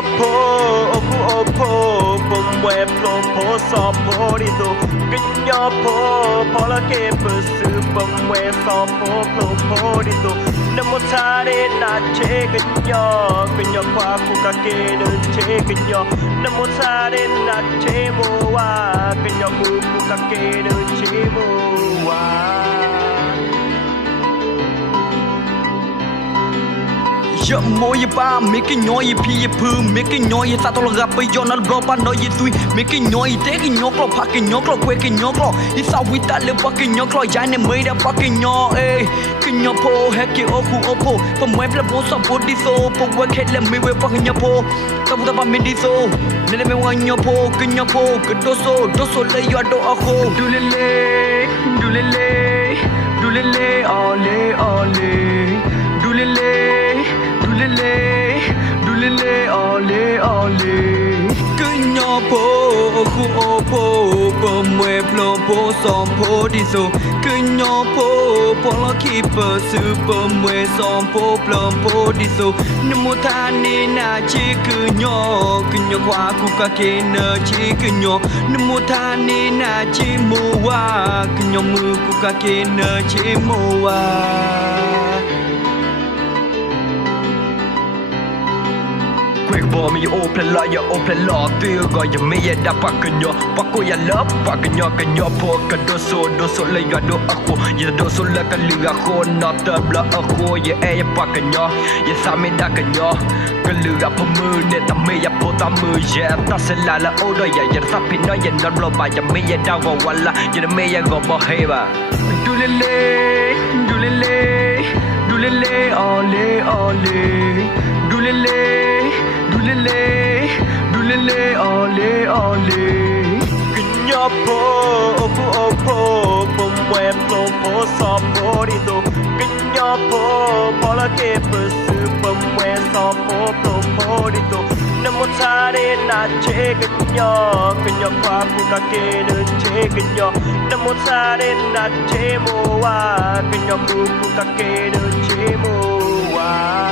po oku pomwe plopo soporito Kenyo po pola ke pesu pomwe sopo ploporito Namo tare na che kenyo kwa kukake no che kenyo Namo tare na che mo wa kenyo kukake no che mo wa Yo moye ba make noy pi pu make noy sa to ga pe yo na go pa no yi tui make noy te ki nyoklo pa ki nyoklo kwe ki nyoklo I sa wi ta le pa ki nyoklo ya ne me da pa ki nyo ki nyo po he ki oku opo pa mwe ple bo so bo di so po we ke le me we pa ki nyo po ta bu ta pa me di so ne le me wa nyo po ki nyo po ke do so le yo do a ko du le ole Dulele ole Kenyo po oku opo Pomwe plopo sompo diso Kenyo po polo kipa su Pomwe sompo plompo diso Nemo tani na chi kenyo kwa kukake na chi kenyo Nemo tani na chi mowa Kenyo mu kukake na chi mowa Quick bomb you open la you open la tiêu gọi you me ya da pakanyo pako ya love pakanyo kanyo po ka do so le ya do ako ya do so la ka liga ko na ta bla ako ya ya pakanyo ya sa me da kanyo ka liga po mu ne ta me ya po ta mu ya ta se la o do ya sa pino ya no lo ba ya me ya da go wala ya me ya go bo heba dulele ole Dulele ole Kenyo po oku pomwe plopo soporito Kenyo po pola ke pesu pomwe sopo ploporito Namo tare na che kenyo kwa kukake no che kenyo Namo tare na che mo wa kenyo kukake no che mo wa